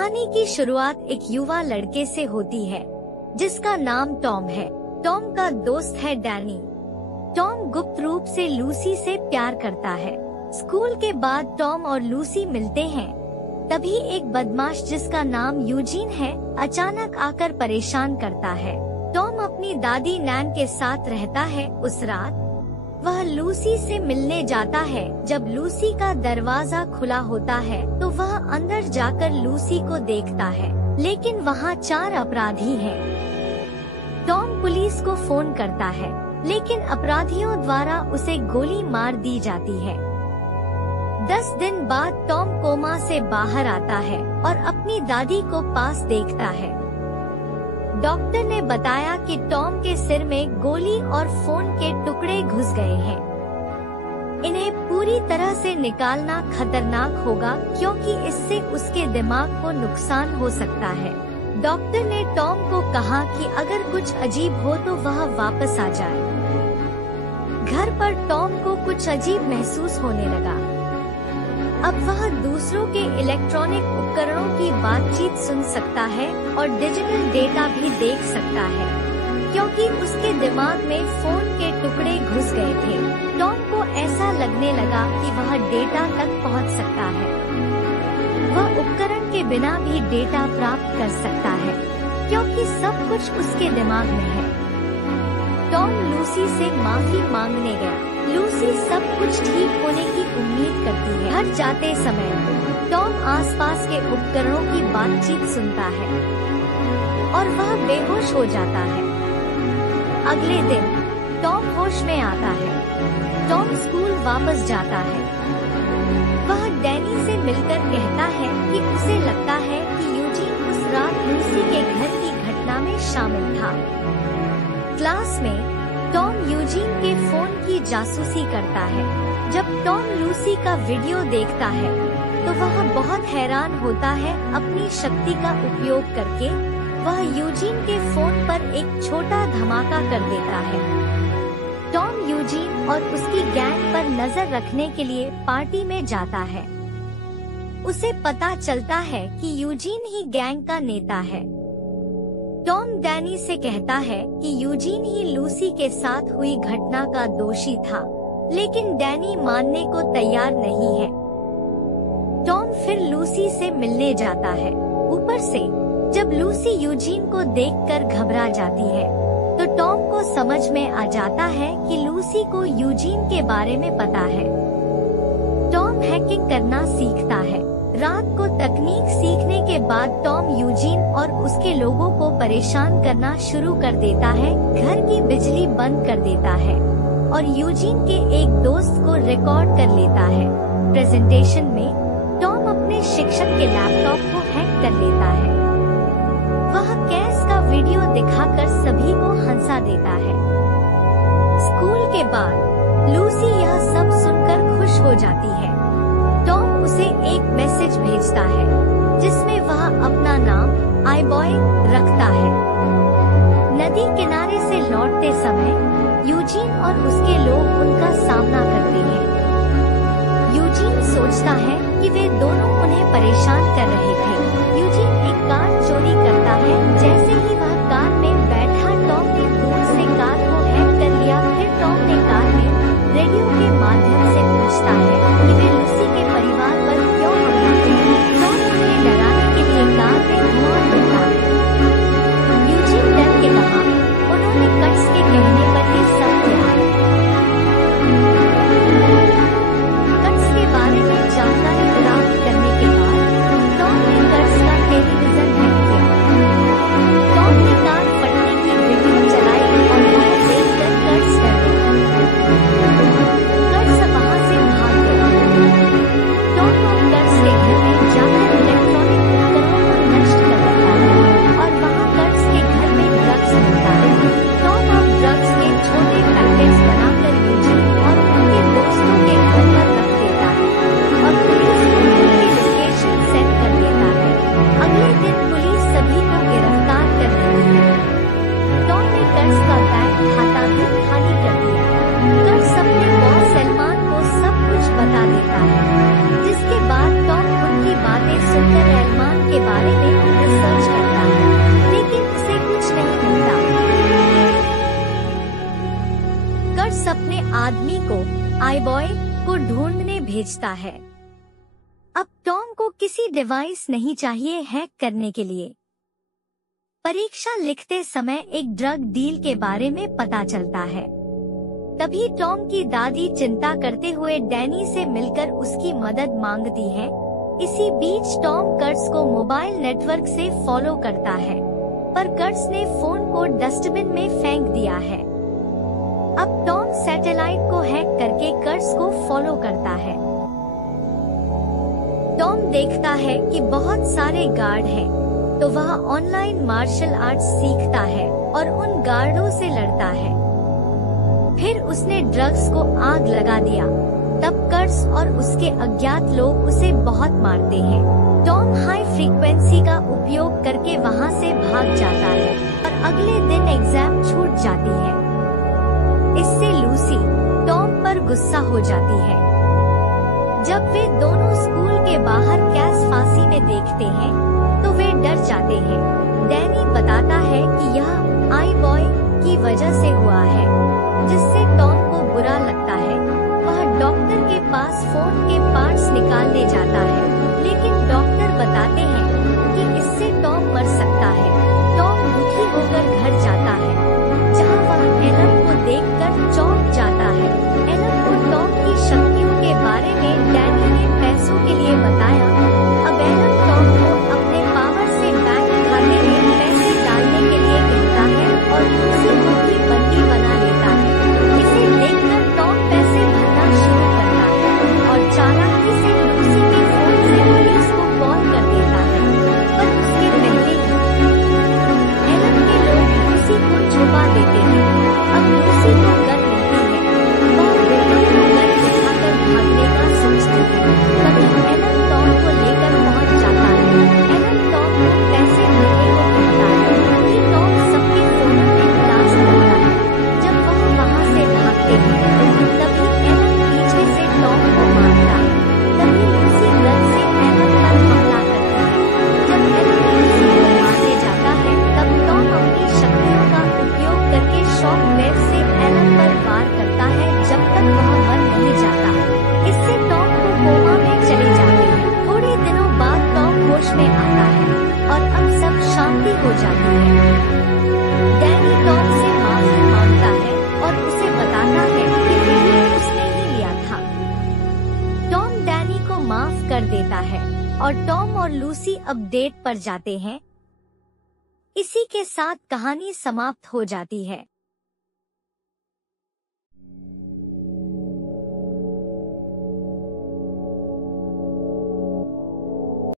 कहानी की शुरुआत एक युवा लड़के से होती है जिसका नाम टॉम है। टॉम का दोस्त है डैनी। टॉम गुप्त रूप से लूसी से प्यार करता है। स्कूल के बाद टॉम और लूसी मिलते हैं। तभी एक बदमाश जिसका नाम यूजीन है अचानक आकर परेशान करता है। टॉम अपनी दादी नैन के साथ रहता है। उस रात वह लूसी से मिलने जाता है। जब लूसी का दरवाजा खुला होता है तो वह अंदर जाकर लूसी को देखता है, लेकिन वहाँ 4 अपराधी हैं। टॉम पुलिस को फोन करता है, लेकिन अपराधियों द्वारा उसे गोली मार दी जाती है। 10 दिन बाद टॉम कोमा से बाहर आता है और अपनी दादी को पास देखता है। डॉक्टर ने बताया कि टॉम के सिर में गोली और फोन के टुकड़े घुस गए हैं। इन्हें पूरी तरह से निकालना खतरनाक होगा क्योंकि इससे उसके दिमाग को नुकसान हो सकता है। डॉक्टर ने टॉम को कहा कि अगर कुछ अजीब हो तो वह वापस आ जाए। घर पर टॉम को कुछ अजीब महसूस होने लगा। अब वह दूसरों के इलेक्ट्रॉनिक उपकरणों की बातचीत सुन सकता है और डिजिटल डेटा भी देख सकता है, क्योंकि उसके दिमाग में फोन के टुकड़े घुस गए थे। टॉम को ऐसा लगने लगा कि वह डेटा तक पहुंच सकता है। वह उपकरण के बिना भी डेटा प्राप्त कर सकता है, क्योंकि सब कुछ उसके दिमाग में है। टॉम लूसी से माफी मांगने गया। लूसी सब कुछ ठीक होने की उम्मीद करती है। घर जाते समय टॉम आसपास के उपकरणों की बातचीत सुनता है और वह बेहोश हो जाता है। अगले दिन टॉम होश में आता है। टॉम स्कूल वापस जाता है। वह डैनी से मिलकर कहता है कि उसे लगता है कि यूजीन उस रात लूसी के घर की घटना में शामिल था। क्लास में टॉम यूजीन के फोन की जासूसी करता है। जब टॉम लूसी का वीडियो देखता है तो वह बहुत हैरान होता है। अपनी शक्ति का उपयोग करके वह यूजीन के फोन पर एक छोटा धमाका कर देता है। टॉम यूजीन और उसकी गैंग पर नजर रखने के लिए पार्टी में जाता है। उसे पता चलता है कि यूजीन ही गैंग का नेता है। टॉम डैनी से कहता है कि यूजीन ही लूसी के साथ हुई घटना का दोषी था, लेकिन डैनी मानने को तैयार नहीं है। टॉम फिर लूसी से मिलने जाता है। ऊपर से जब लूसी यूजीन को देखकर घबरा जाती है तो टॉम को समझ में आ जाता है कि लूसी को यूजीन के बारे में पता है। टॉम हैकिंग करना सीखता है। रात को तकनीक सीखने के बाद टॉम यूजीन और उसके लोगों को परेशान करना शुरू कर देता है। घर की बिजली बंद कर देता है और यूजीन के एक दोस्त को रिकॉर्ड कर लेता है। प्रेजेंटेशन में टॉम अपने शिक्षक के लैपटॉप को हैक कर लेता है। वह कैस का वीडियो दिखाकर सभी को हंसा देता है। स्कूल के बाद लूसी यह सब सुनकर खुश हो जाती है। टॉम उसे एक मैसेज भेजता है जिसमें वह अपना नाम आई बॉय रखता है। नदी किनारे से लौटते समय यूजीन और उसके लोग उनका सामना करते हैं। यूजीन सोचता है कि वे दोनों उन्हें परेशान कर रहे थे। यूजीन एक कार चोरी करता है। जैसे ही वह कार में बैठा टॉम ने दूर से कार को हैक कर लिया। फिर टॉम ने कार में रेडियो के माध्यम से पूछता है कि वे लूसी के परिवार पर क्यों हमला किया। टॉम उन्हें डराने के लिए कार में धुआं देता है। यूजीन डर के कहा, उन्होंने कट्स के कहने पर ये सब किया। कट्स के बारे में जानकारी प्राप्त करने के बाद टॉम ने के बारे में रिसर्च करता है, लेकिन उसे कुछ नहीं मिलता। कर्स अपने आदमी को आईबॉय को ढूंढने भेजता है। अब टॉम को किसी डिवाइस नहीं चाहिए हैक करने के लिए। परीक्षा लिखते समय एक ड्रग डील के बारे में पता चलता है। तभी टॉम की दादी चिंता करते हुए डैनी से मिलकर उसकी मदद मांगती है। इसी बीच टॉम कर्स को मोबाइल नेटवर्क से फॉलो करता है, पर कर्स ने फोन को डस्टबिन में फेंक दिया है। अब टॉम सैटेलाइट को हैक करके कर्स को फॉलो करता है। टॉम देखता है कि बहुत सारे गार्ड हैं, तो वह ऑनलाइन मार्शल आर्ट्स सीखता है और उन गार्डों से लड़ता है। फिर उसने ड्रग्स को आग लगा दिया। तब कर्स और उसके अज्ञात लोग उसे बहुत मारते हैं। टॉम हाई फ्रीक्वेंसी का उपयोग करके वहां से भाग जाता है और अगले दिन एग्जाम छूट जाती है। इससे लूसी टॉम पर गुस्सा हो जाती है। जब वे दोनों स्कूल के बाहर कैस फांसी में देखते हैं, तो वे डर जाते हैं। डैनी बताता है कि यह आई बॉय की वजह से हुआ है, जिससे टॉम को बुरा लगता है। वह डॉक्टर के पास फोन के पार्ट्स निकालने जाता है, लेकिन डॉक्टर बताते हैं कि इससे टॉम मर सकता है। टॉम दुखी होकर घर जाता है, जहां वह एलन को देखकर चौंक जाता है। एलन को टॉम की शक्तियों के बारे में डैनी ने पैसों के लिए बताया। अब एलन टॉम को अपने पावर से बैंक खाते में पैसे डालने के लिए कहता है और उसी को भी बंदी बना लेता है। इसे देखकर टॉम पैसे भरना शुरू करता है और चालाकी से लूसी के फोन से पुलिस को कॉल कर देता है। पर उसके पहले ही एलन के लोग लूसी को छुपा देते हैं। अब लूसी को गन मिलती है। वह बिल्डिंग को गन उठाकर भागने का सोचती है। तभी एलन टॉम को लेकर पहुंच जाता है। एलन टॉम को पैसे भरने को कहता है कि टॉम सबके फोनों में तलाश करता है। जब वह वहां से भागते हैं, तभी एलन पीछे से टॉम को मारता है। तभी लूसी गन से एलन पर हमला करती है। जब एलन लूसी को मारने जाता है, तब टॉम अपनी शक्तियों का उपयोग करके शॉक वेव से एलन पर वार करता है जब तक वह मर नहीं जाता। इससे टॉम को कोमा में चले जाते हैं। थोड़े दिनों बाद टॉम होश में आता है और अब सब शांति हो जाती है। डैनी टॉम से माफी मांगता है और उसे बताता है कि रिस्क उसने ही लिया था। टॉम डैनी को माफ कर देता है और टॉम और लूसी अब डेट पर जाते हैं। इसी के साथ कहानी समाप्त हो जाती है।